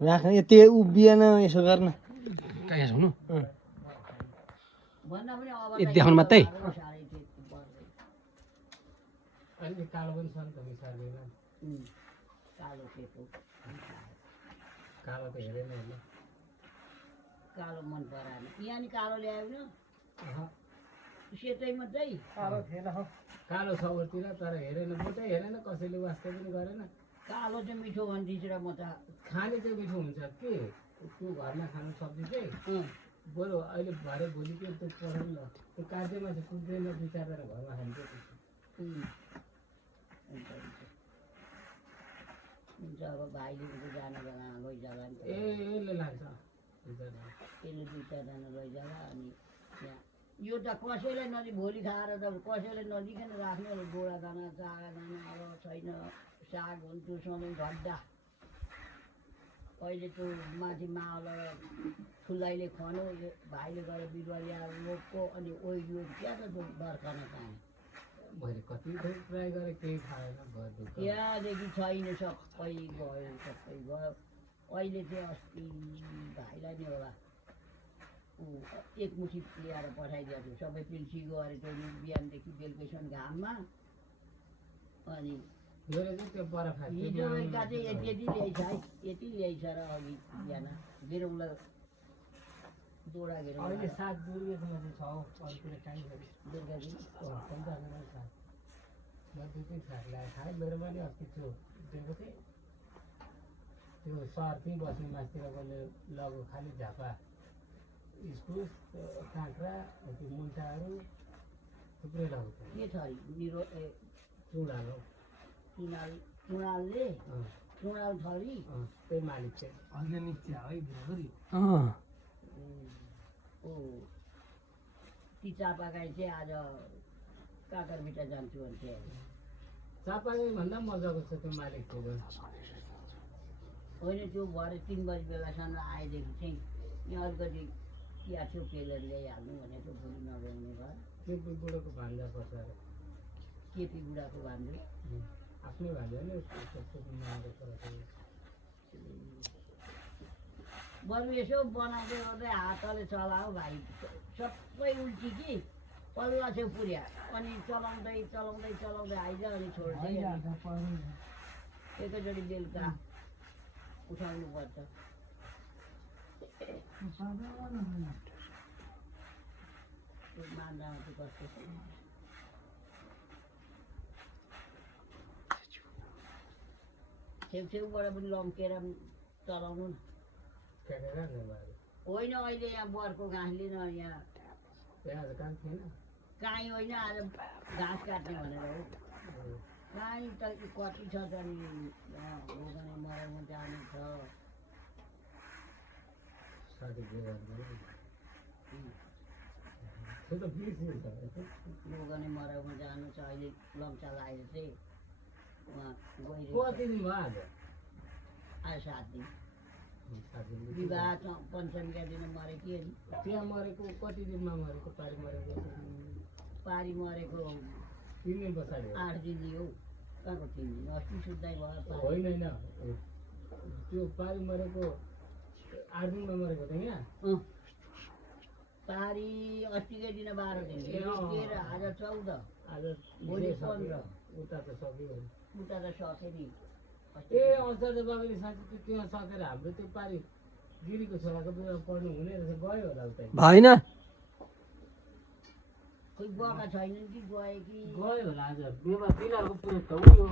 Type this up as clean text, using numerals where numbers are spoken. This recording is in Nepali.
राख्ने यति उभिएन यसो गर्न कहाँ छ हुनु यति देखाउनु मात्रै अनि कालो पनि छ नि त मिसालेन कालो सेतो कालो त हेरेन होला कालो मन पराएन यहाँ नि कालो ल्यायो न सेतै मात्रै कालो छ उतिर तर हेरेन मोटै हेरेन कसैले वास्ता पनि गरेन कालो चाहिँ मिठो भनिदिन्छु र म त खाने चाहिँ मिठो हुन्छ के त्यो घरमा खानु सब्जी चाहिँ बरु अहिले भरे भोलि के त्यो पढाउनु न त्यो कार्यमा चाहिँ पुग्दैन विचारेर घरमा खान्छ हुन्छ अब भाइले जाने बेला लैजाला नि ए यसले लाग्छ यसले दुई चारजना लैजाला अनि यहाँ यो त कसैलाई नदी भोलि खाएर त कसैलाई नदिकन राख्ने गोडा दाना चागा दाना अब छैन साग हुन्थ्यो सधैँ घड्डा अहिले त्यो माथि मावल ठुलाइले खन्यो भाइले गएर बिरुवा ल्याएर रोपको अनि ओइलो क्या त त्यो बर्खामा पानी मैले कति ट्राई गरेँ केही खाएन त्यहाँदेखि छैन सबै गयो अहिले चाहिँ अस्ति भाइलाई नि होला एक मुठी ल्याएर पठाइदिएको छु सबै पिल्सी गएर त्यो बिहानदेखि बेलुकैसम्म घाममा अनि मेरो चाहिँ त्यो बरफ हिजो बेलुका चाहिँ यति ल्याइछ है यति ल्याइछ र अघि बिहान घेरौँलाई दोडा घेरौँ अहिले साग दुर्गामा चाहिँ छ अरूतिर काहीँ गरी दुर्गाजी पन्चासमा साग म दुई तिन साग ल्याएर खाएँ मेरोमा नि अस्ति त्यो दिएको थिएँ त्यो सर्फी बस्ने मासतिर मैले लगो खालि झापा इस्कुस काँक्रा त्यो मुन्टाहरू थुप्रै लगाउँछ के छ मेरो चुडालो चुडालले चुडाल थरी त्यही मालिक चाहिँ अर्ग्यानिक चिया है ती चापागाई चाहिँ आज काकरभिटा जान्छु भन्थे चापागाई भन्दा मजाको छ त्यो मालिक होइन त्यो भरे 3 बजी बेलासम्म आएदेखि चाहिँ यहाँ अलिकति चिया थियो पेलेर ल्याइहाल्नु भनेको भोलि नल्याउने भयो केपी बुढोको भान्जा पर्छ केपी बुढाको भान्जो आफ्नै भान्जा नि बरु यसो बनाउँदै गर्दै हातले चलाऊ भाइ सबै उल्टी कि पल्ला छेउ पुर्या अनि चलाउँदै चलाउँदै चलाउँदै आइज अनि छोड्दै एकैचोटि बेलुका उठाउनु पर्छ मान्दामा चाहिँ कस्तो छ छेउछेउबाट पनि लम्केर चलाउनु न होइन अहिले यहाँ बरको घाँसले न यहाँ काहीँ होइन आज घाँस काट्ने भनेर हो काहीँ त कति छ त नि रोगने मराउमा जानु छ रोगने मराउमा जानु छ अहिले लम्चा लागेर चाहिँ उहाँ गइरहेको आज 7 दिन विवाह पञ्चमीका दिन मरे कि त्यहाँ मरेको कति दिनमा मरेको पारी मरेको 3 दिन पछाडि 8 दिन हो कहाँको 3 दिन अस्ति सुत्दै भयो होइन त्यो पारी मरेको 8 दिनमा मरेको त यहाँ पारी अस्तिकै दिन 12 दिन आज 14 आज भोलि 15 उता त सक्यो उता त सक्यो नि ए अचार बाबाले साँच्चै त्यो सकेर हाम्रो त्यो पारी गिरीको छोराको बिहा पढ्नु हुने रहेछ गयो होला उता भएन खोइ गएका छैनन् कि गयो होला आज बिहाको पुरै त उयो